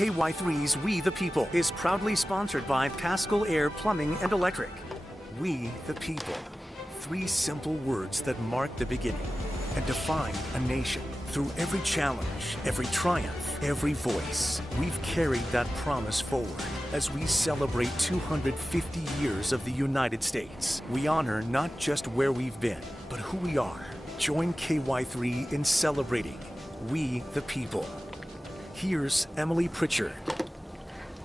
KY3's We the People is proudly sponsored by Pascal Air Plumbing and Electric. We the People. 3 simple words that mark the beginning and define a nation. Through every challenge, every triumph, every voice, we've carried that promise forward. As we celebrate 250 years of the United States, we honor not just where we've been, but who we are. Join KY3 in celebrating We the People. Here's Emily Pritchard.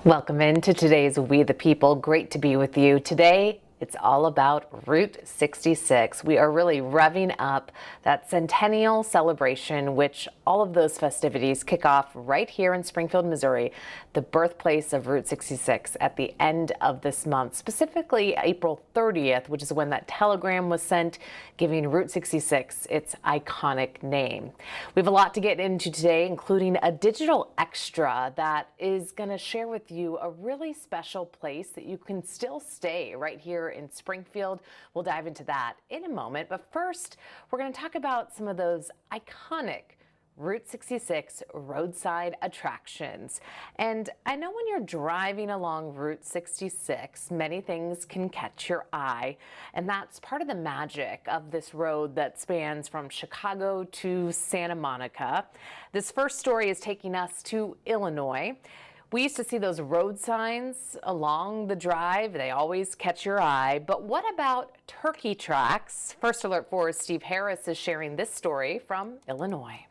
Welcome into today's We the People. Great to be with you. Today, it's all about Route 66. We are really revving up that centennial celebration, which all of those festivities kick off right here in Springfield, Missouri, the birthplace of Route 66 at the end of this month, specifically April 30th, which is when that telegram was sent giving Route 66 its iconic name. We have a lot to get into today, including a digital extra that is going to share with you a really special place that you can still stay right here in Springfield. We'll dive into that in a moment, but first we're going to talk about some of those iconic Route 66 roadside attractions. And I know when you're driving along Route 66, many things can catch your eye, and that's part of the magic of this road that spans from Chicago to Santa Monica. This first story is taking us to Illinois. We used to see those road signs along the drive. They always catch your eye. But what about turkey tracks? First Alert 4's Steve Harris is sharing this story from Illinois.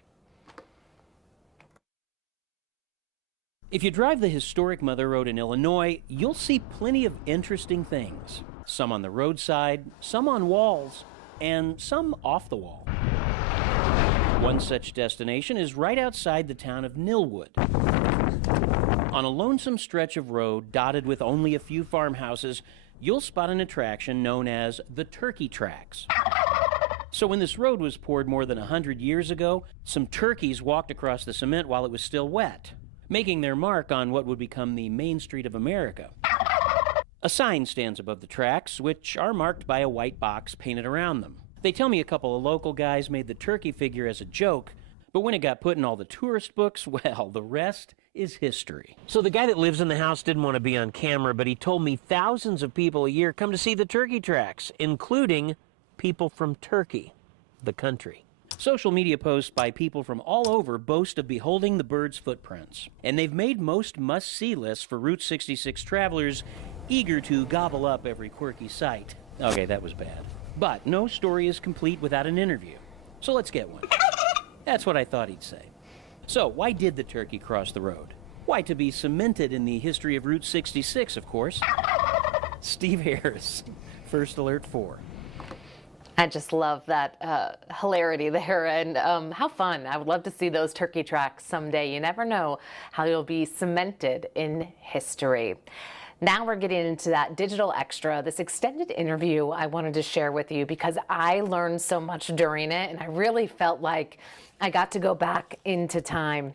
If you drive the historic Mother Road in Illinois, you'll see plenty of interesting things. Some on the roadside, some on walls, and some off the wall. One such destination is right outside the town of Nilwood. On a lonesome stretch of road dotted with only a few farmhouses, you'll spot an attraction known as the turkey tracks. So when this road was poured more than 100 years ago, some turkeys walked across the cement while it was still wet, making their mark on what would become the Main Street of America. A sign stands above the tracks, which are marked by a white box painted around them. They tell me a couple of local guys made the turkey figure as a joke, but when it got put in all the tourist books, well, the rest is history. So the guy that lives in the house didn't want to be on camera, but he told me thousands of people a year come to see the turkey tracks, including people from Turkey, the country. Social media posts by people from all over boast of beholding the bird's footprints, and they've made most must-see lists for Route 66 travelers eager to gobble up every quirky sight. Okay, that was bad. But no story is complete without an interview, so let's get one. That's what I thought he'd say. So, why did the turkey cross the road? Why, to be cemented in the history of Route 66, of course. Steve Harris, First Alert 4. I just love that hilarity there, and how fun. I would love to see those turkey tracks someday. You never know how you'll be cemented in history. Now we're getting into that digital extra, this extended interview I wanted to share with you because I learned so much during it, and I really felt like I got to go back into time.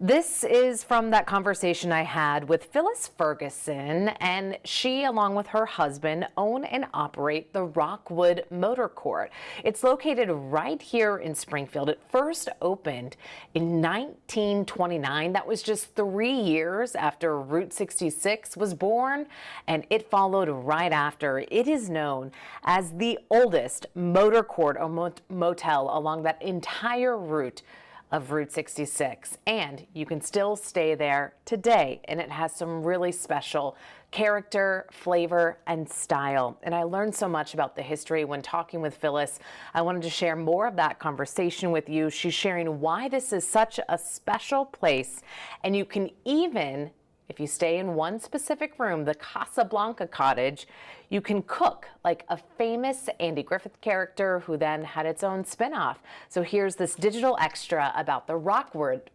This is from that conversation I had with Phyllis Ferguson, and she, along with her husband, own and operate the Rockwood Motor Court. It's located right here in Springfield. It first opened in 1929. That was just 3 years after Route 66 was born, and it followed right after. It is known as the oldest motor court or motel along that entire route of Route 66, and you can still stay there today, and it has some really special character, flavor, and style. And I learned so much about the history when talking with Phyllis. I wanted to share more of that conversation with you. She's sharing why this is such a special place, and you can even, if you stay in one specific room, the Casablanca Cottage, you can cook like a famous Andy Griffith character who then had its own spinoff. So here's this digital extra about the Rockwood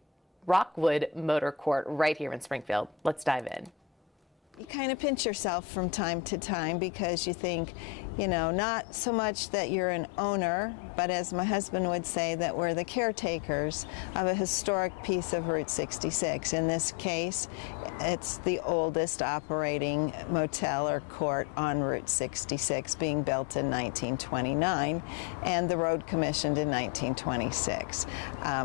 Motor Court right here in Springfield. Let's dive in. You kind of pinch yourself from time to time because you think, you know, not so much that you're an owner, but as my husband would say, that we're the caretakers of a historic piece of Route 66. In this case, it's the oldest operating motel or court on Route 66, being built in 1929, and the road commissioned in 1926.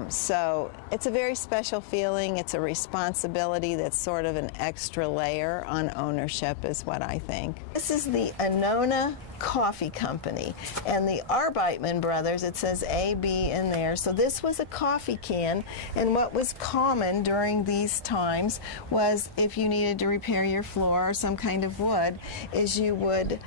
So it's a very special feeling. It's a responsibility that's sort of an extra layer on ownership, is what I think. This is the Anona Coffee Company, and the Arbeitman brothers, it says AB in there. So this was a coffee can, and what was common during these times was if you needed to repair your floor or some kind of wood, is you would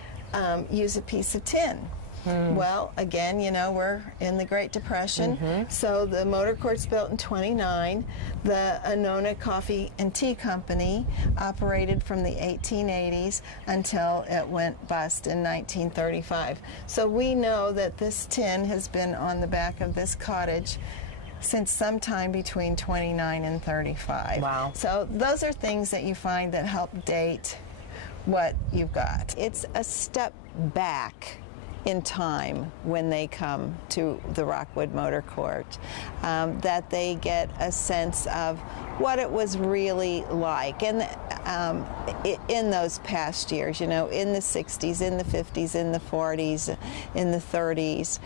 use a piece of tin. Well, again, you know, we're in the Great Depression, so the motor court's built in 29. The Anona Coffee and Tea Company operated from the 1880s until it went bust in 1935. So we know that this tin has been on the back of this cottage since sometime between 29 and 35. Wow. So those are things that you find that help date what you've got. It's a step back in time when they come to the Rockwood Motor Court, that they get a sense of what it was really like, and in those past years, you know, in the 60s, in the 50s, in the 40s, in the 30s,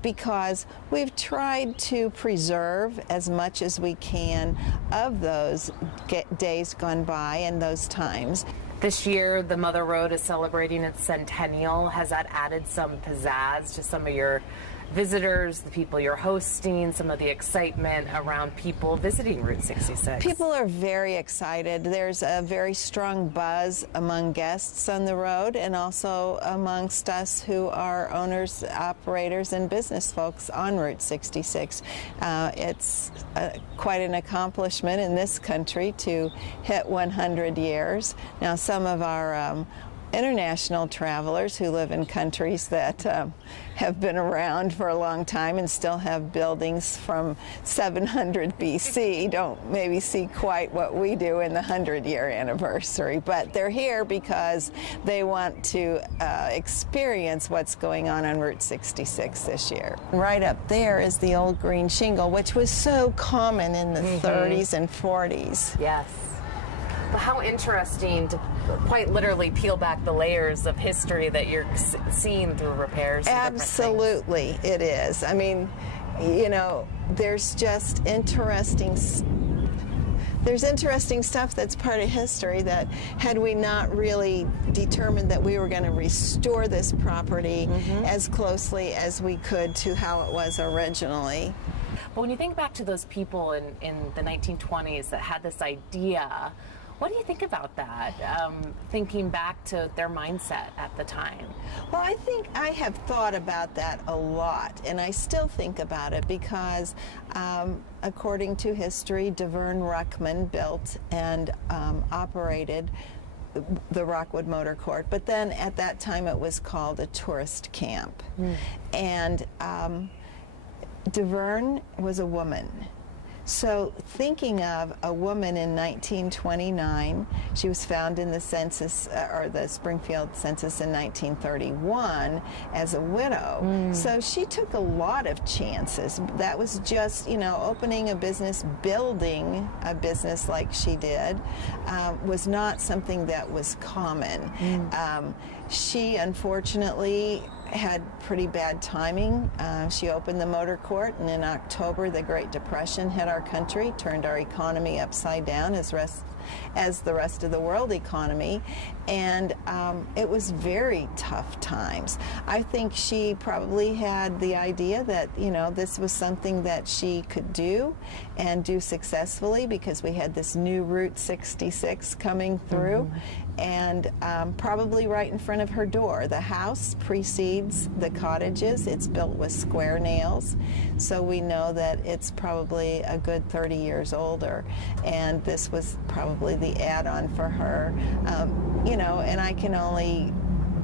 because we've tried to preserve as much as we can of those days gone by and those times. This year, the Mother Road is celebrating its centennial. Has that added some pizzazz to some of your visitors, the people you're hosting, some of the excitement around people visiting Route 66? People are very excited. There's a very strong buzz among guests on the road, and also amongst us who are owners, operators, and business folks on Route 66. It's quite an accomplishment in this country to hit 100 years. Now, some of our international travelers who live in countries that have been around for a long time and still have buildings from 700 BC don't maybe see quite what we do in the 100-year anniversary, but they're here because they want to experience what's going on Route 66 this year. Right up there is the old green shingle, which was so common in the 30s and 40s. Yes. How interesting to quite literally peel back the layers of history that you're seeing through repairs. Absolutely, it is. I mean, you know, there's just interesting stuff that's part of history that, had we not really determined that we were going to restore this property as closely as we could to how it was originally. But when you think back to those people in the 1920s that had this idea, what do you think about that, thinking back to their mindset at the time? Well, I think I have thought about that a lot, and I still think about it because, according to history, Devern Ruckman built and operated the Rockwood Motor Court, but then at that time it was called a tourist camp. And Devern was a woman. So thinking of a woman in 1929, she was found in the census, or the Springfield census in 1931 as a widow. So she took a lot of chances. That was just, you know, opening a business, building a business like she did, was not something that was common. She unfortunately had pretty bad timing. She opened the motor court, and in October the Great Depression hit our country, turned our economy upside down as the rest of the world economy, and it was very tough times. I think she probably had the idea that, you know, this was something that she could do and do successfully, because we had this new Route 66 coming through, and probably right in front of her door. The house precedes the cottages. It's built with square nails, so we know that it's probably a good 30 years older, and this was probably the add-on for her. You know, and I can only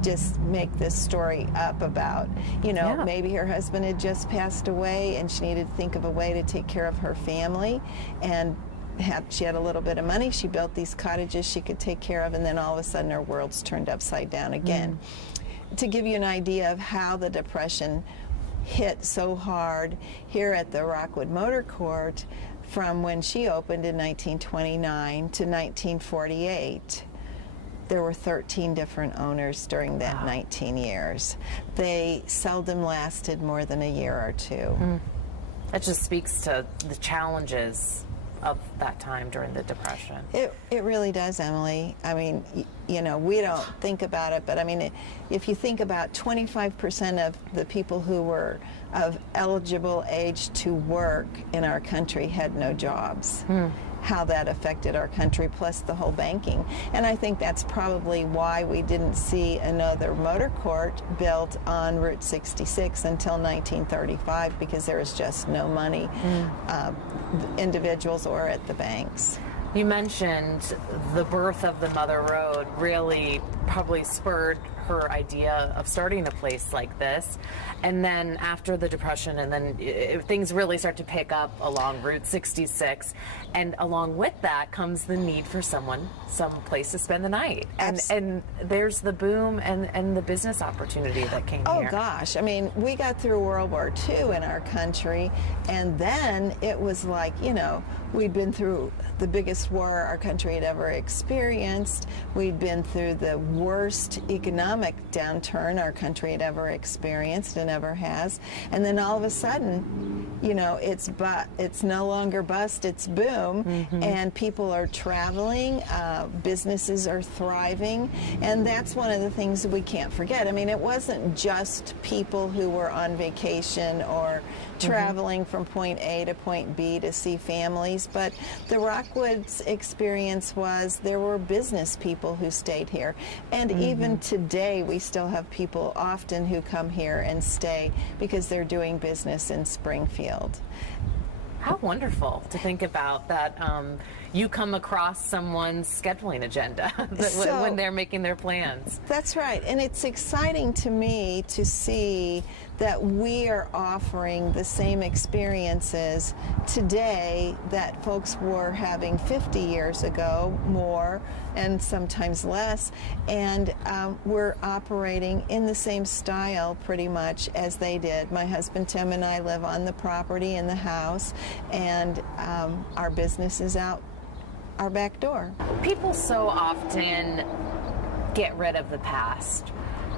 just make this story up about, you know, maybe her husband had just passed away and she needed to think of a way to take care of her family, and she had a little bit of money. She built these cottages she could take care of, and then all of a sudden her world's turned upside down again. to give you an idea of how the Depression hit so hard here at the Rockwood Motor Court, from when she opened in 1929 to 1948, there were 13 different owners during that 19 years. They seldom lasted more than a year or two. That just speaks to the challenges of that time during the Depression. It really does, Emily. I mean, you know, we don't think about it, but I mean, if you think about 25% of the people who were of eligible age to work in our country had no jobs. How that affected our country, plus the whole banking. And I think that's probably why we didn't see another motor court built on Route 66 until 1935, because there was just no money, individuals or at the banks. You mentioned the birth of the Mother Road really probably spurred her idea of starting a place like this. And then after the Depression, and then things really start to pick up along Route 66. And along with that comes the need for some place to spend the night. And there's the boom and the business opportunity that came here. Oh gosh, I mean, we got through World War II in our country, and then it was like, you know, we'd been through the biggest war our country had ever experienced. We'd been through the worst economic downturn our country had ever experienced and ever has. And then all of a sudden, you know, it's no longer bust, it's boom, and people are traveling, businesses are thriving, and that's one of the things that we can't forget. I mean, it wasn't just people who were on vacation or traveling from point A to point B to see families, but the Rockwood's experience was there were business people who stayed here. And even today, we still have people often who come here and stay because they're doing business in Springfield. How wonderful to think about that. You come across someone's scheduling agenda when they're making their plans. That's right. And it's exciting to me to see that we are offering the same experiences today that folks were having 50 years ago, more, and sometimes less. And we're operating in the same style pretty much as they did. My husband Tim and I live on the property in the house, and our business is out our back door. People so often get rid of the past,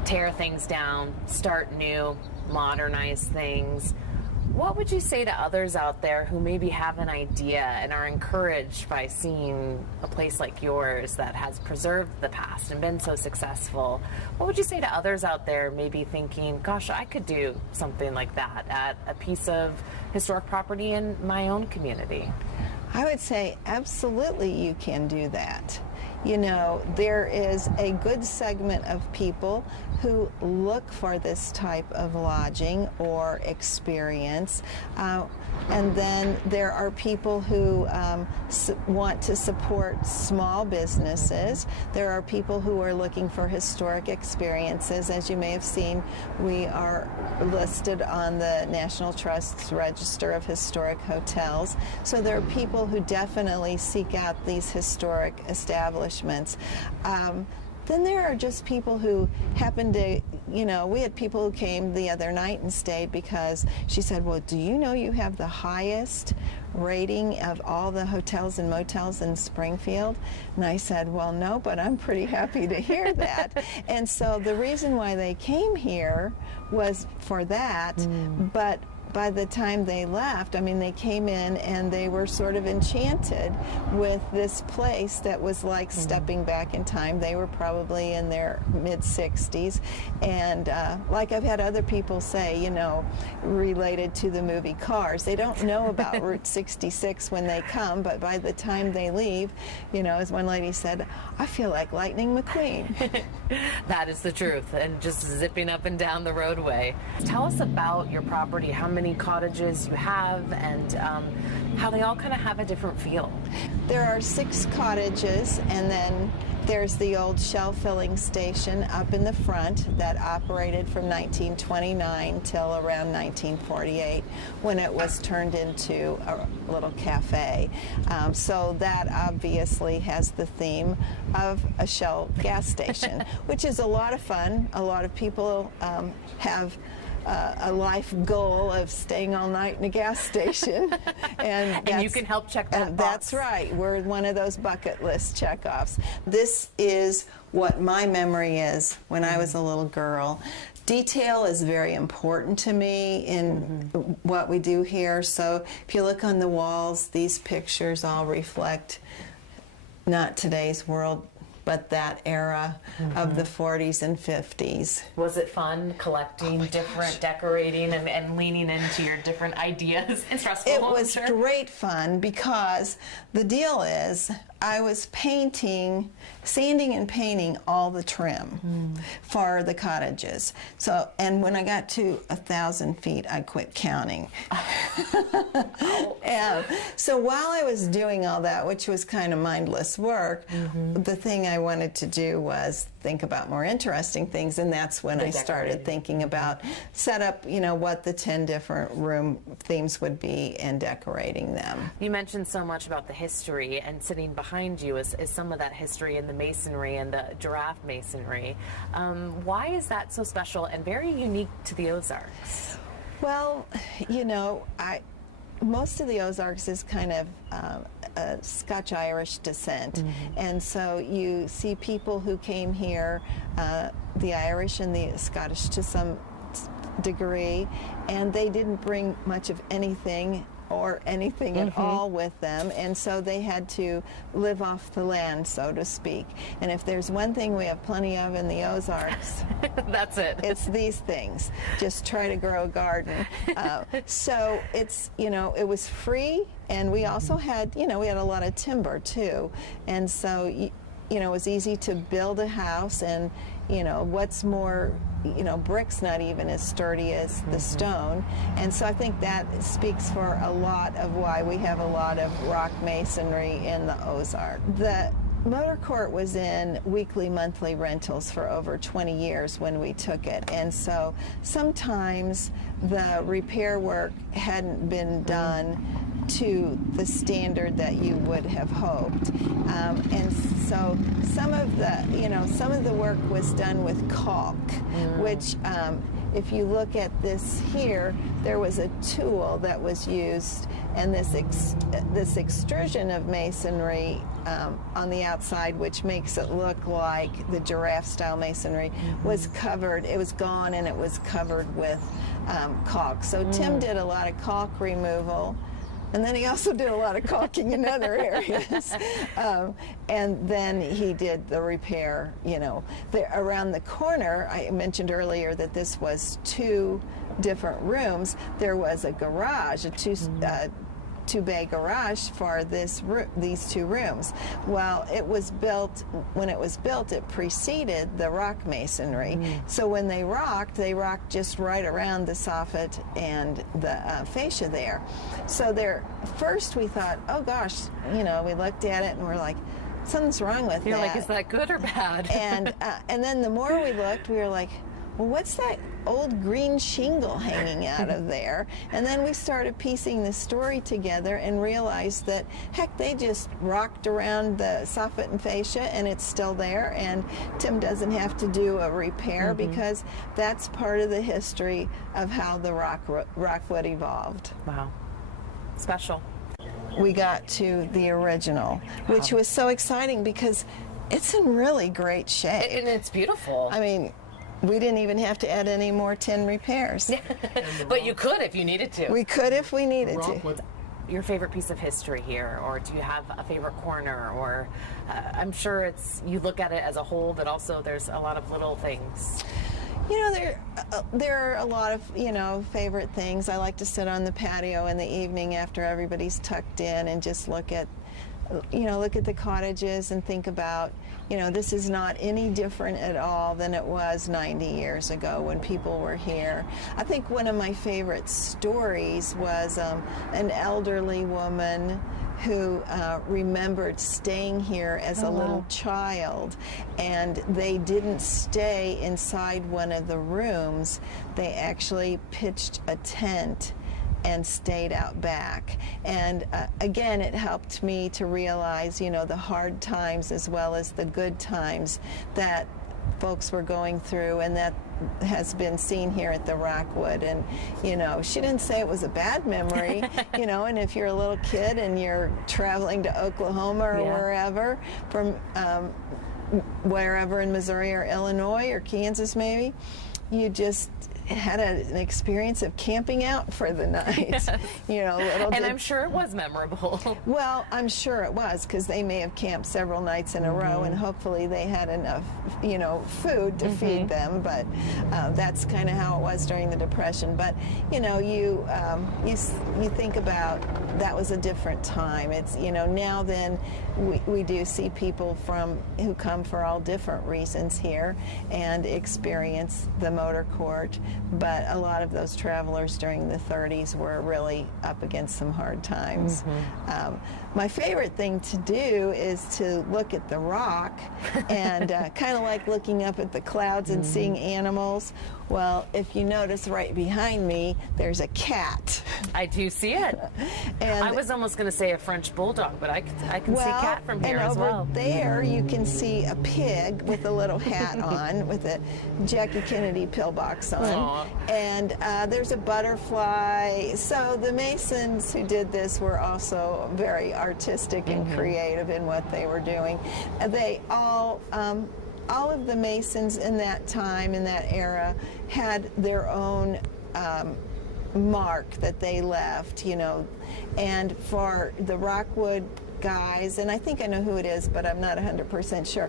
tear things down, start new, modernize things. What would you say to others out there who maybe have an idea and are encouraged by seeing a place like yours that has preserved the past and been so successful? What would you say to others out there maybe thinking, gosh, I could do something like that at a piece of historic property in my own community? I would say absolutely you can do that. You know, there is a good segment of people who look for this type of lodging or experience. And then there are people who want to support small businesses. There are people who are looking for historic experiences. As you may have seen, we are listed on the National Trust's Register of Historic Hotels. So there are people who definitely seek out these historic establishments. Then there are just people who happen to, you know, we had people who came the other night and stayed because she said, well, do you know you have the highest rating of all the hotels and motels in Springfield? And I said, well, no, but I'm pretty happy to hear that. And so the reason why they came here was for that, but by the time they left, I mean, they came in and they were sort of enchanted with this place that was like stepping back in time. They were probably in their mid-60s. And like I've had other people say, you know, related to the movie Cars, they don't know about Route 66 when they come, but by the time they leave, you know, as one lady said, I feel like Lightning McQueen. That is the truth, and just zipping up and down the roadway. Tell us about your property, how many cottages you have, and how they all kind of have a different feel. There are 6 cottages, and then there's the old shell filling station up in the front that operated from 1929 till around 1948, when it was turned into a little cafe. So that obviously has the theme of a Shell gas station, which is a lot of fun. A lot of people have a life goal of staying all night in a gas station. And you can help check that box. That's right. We're one of those bucket list checkoffs. This is what my memory is when I was a little girl. Detail is very important to me in what we do here. So if you look on the walls, these pictures all reflect not today's world, but that era of the 40s and 50s. Was it fun collecting different, decorating, and leaning into your different ideas? And stressful, It was great fun, because the deal is I was sanding and painting all the trim for the cottages. So, and when I got to 1,000 feet, I quit counting. And so while I was doing all that, which was kind of mindless work, the thing I wanted to do was think about more interesting things, and that's when I started thinking about what the 10 different room themes would be and decorating them. You mentioned so much about the history, and sitting behind you is some of that history in the masonry and the giraffe masonry. Why is that so special and very unique to the Ozarks? Well, most of the Ozarks is kind of Scotch-Irish descent, and so you see people who came here, the Irish and the Scottish to some degree, and they didn't bring much of anything or anything at all with them, and so they had to live off the land, so to speak. And if there's one thing we have plenty of in the Ozarks, that's it. It's these things. Just try to grow a garden. So it's, it was free, and we also had, we had a lot of timber too, and so it was easy to build a house, and what's more, brick's not even as sturdy as the stone. And so I think that speaks for a lot of why we have a lot of rock masonry in the Ozark. The motor court was in weekly, monthly rentals for over 20 years when we took it. And so sometimes the repair work hadn't been done to the standard that you would have hoped, and so some of the work was done with caulk, which if you look at this here, there was a tool that was used, and this extrusion of masonry on the outside, which makes it look like the giraffe-style masonry, was covered. It was gone, and it was covered with caulk. So Tim did a lot of caulk removal. And then he also did a lot of caulking in other areas. And then he did the repair, around the corner. I mentioned earlier that this was 2 different rooms. There was a garage, a two-bay garage for these 2 rooms. Well, when it was built, it preceded the rock masonry. So when they rocked just right around the soffit and the fascia there. So first we thought, oh gosh, we looked at it and we're like, something's wrong with You're that. like, is that good or bad? And then the more we looked, we were like, well, what's that old green shingle hanging out of there? And then we started piecing the story together and realized that, heck, they just rocked around the soffit and fascia, and it's still there, and Tim doesn't have to do a repair because that's part of the history of how the Rockwood evolved. Wow. Special. We got to the original, which was so exciting because it's in really great shape. And it's beautiful. I mean, we didn't even have to add any more tin repairs. But you could if you needed to. We could if we needed to. Your favorite piece of history here, or do you have a favorite corner? Or I'm sure you look at it as a whole, but also there's a lot of little things. There are a lot of, favorite things. I like to sit on the patio in the evening after everybody's tucked in and just look at look at the cottages and think about, this is not any different at all than it was 90 years ago when people were here. I think one of my favorite stories was an elderly woman who remembered staying here as a little child, and they didn't stay inside one of the rooms. They actually pitched a tent and stayed out back. And again, it helped me to realize, the hard times as well as the good times that folks were going through, and that has been seen here at the Rockwood. And she didn't say it was a bad memory. And if you're a little kid and you're traveling to Oklahoma or wherever, from wherever in Missouri or Illinois or Kansas maybe, you just had an experience of camping out for the night. And I'm sure it was memorable. Well, I'm sure it was, because they may have camped several nights in a row, and hopefully they had enough, food to feed them. But that's kind of how it was during the Depression. But you think about, that was a different time. It's now then we do see people who come for all different reasons here and experience the motor court. But a lot of those travelers during the 30s were really up against some hard times. My favorite thing to do is to look at the rock and kind of like looking up at the clouds and seeing animals. Well, if you notice right behind me, there's a cat. I do see it. And I was almost going to say a French bulldog, but I can see cat from here as well. And over there, you can see a pig with a little hat on, with a Jackie Kennedy pillbox on. Aww. And there's a butterfly. So the Masons who did this were also very artistic and creative in what they were doing. They all of the Masons in that time, in that era, had their own mark that they left, and for the Rockwood guys, and I think I know who it is, but I'm not 100% sure.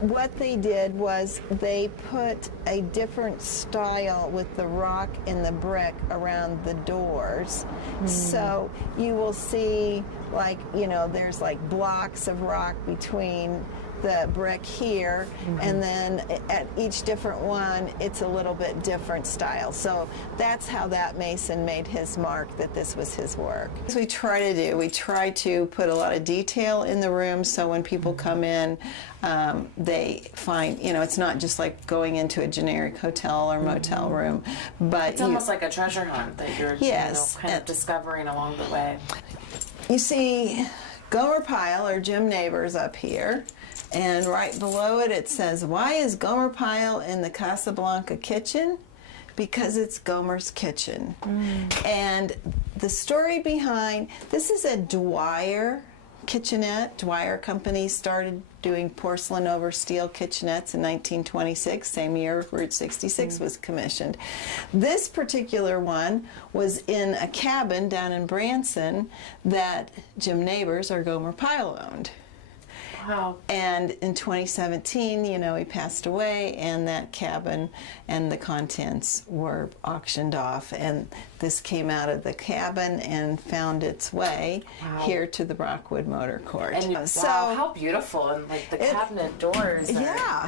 What they did was they put a different style with the rock and the brick around the doors. So you will see, there's like blocks of rock between the brick here, and then at each different one, it's a little bit different style. So that's how that Mason made his mark, that this was his work. As we try to put a lot of detail in the room, so when people come in, they find, it's not just like going into a generic hotel or motel room, but it's almost like a treasure hunt that you're kind of discovering along the way. You see Gomer Pyle, or Jim Neighbors, up here. And right below it, it says, "Why is Gomer Pyle in the Casablanca kitchen?" Because it's Gomer's kitchen. And the story behind, this is a Dwyer kitchenette. Dwyer Company started doing porcelain over steel kitchenettes in 1926, same year Route 66 was commissioned. This particular one was in a cabin down in Branson that Jim Neighbors, or Gomer Pyle, owned. Wow. And in 2017, he passed away, and that cabin and the contents were auctioned off, and this came out of the cabin and found its way here to the Rockwood Motor Court. And so, how beautiful, and like the cabinet doors.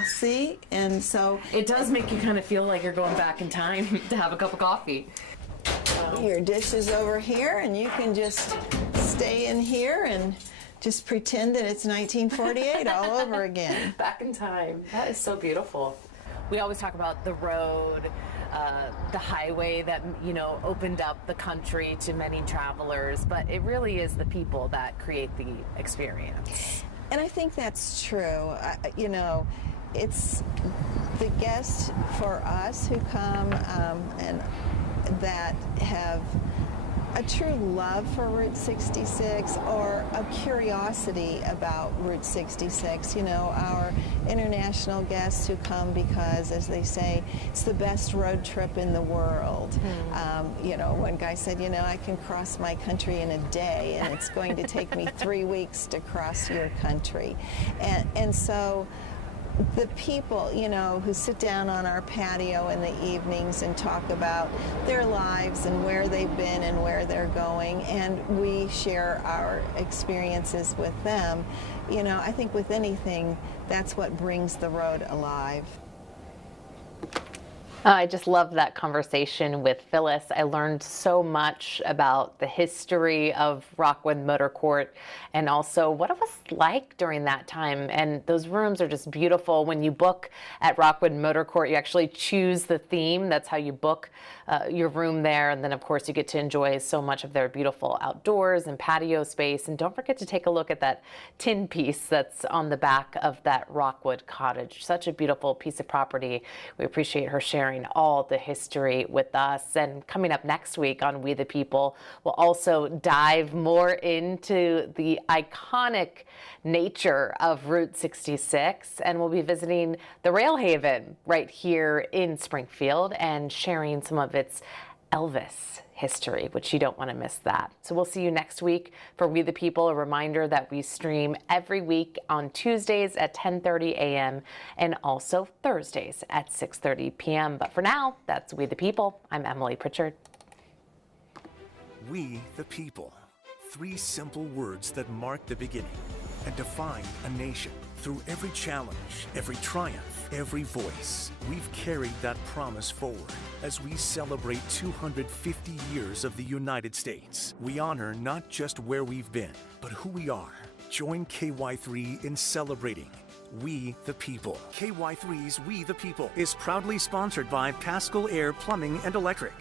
See? And so it does make you kind of feel like you're going back in time to have a cup of coffee. Your dish is over here, and you can just stay in here and just pretend that it's 1948 all over again. Back in time. That is so beautiful. We always talk about the road, the highway that, opened up the country to many travelers, but it really is the people that create the experience. And I think that's true. It's the guests for us who come and that have a true love for Route 66, or a curiosity about Route 66. Our international guests who come because, as they say, it's the best road trip in the world. One guy said, I can cross my country in a day, and it's going to take me 3 weeks to cross your country. And so the people, you know, who sit down on our patio in the evenings and talk about their lives and where they've been and where they're going, and we share our experiences with them. You know, I think with anything, that's what brings the road alive. I just love that conversation with Phyllis. I learned so much about the history of Rockwood Motor Court and also what it was like during that time. And those rooms are just beautiful. When you book at Rockwood Motor Court, you actually choose the theme. That's how you book your room there. And then, of course, you get to enjoy so much of their beautiful outdoors and patio space. And don't forget to take a look at that tin piece that's on the back of that Rockwood cottage. Such a beautiful piece of property. We appreciate her sharing all the history with us. And coming up next week on We the People, we'll also dive more into the iconic nature of Route 66, and we'll be visiting the Rail Haven right here in Springfield and sharing some of its Elvis history, which you don't want to miss that. So we'll see you next week for We the People. A reminder that we stream every week on Tuesdays at 10:30 a.m. and also Thursdays at 6:30 p.m. But for now, that's We the People. I'm Emily Pritchard. We the people. 3 simple words that mark the beginning and define a nation. Through every challenge, every triumph, every voice, we've carried that promise forward. As we celebrate 250 years of the United States, we honor not just where we've been, but who we are. Join KY3 in celebrating We the People. KY3's We the People is proudly sponsored by Paschal Air Plumbing and Electric.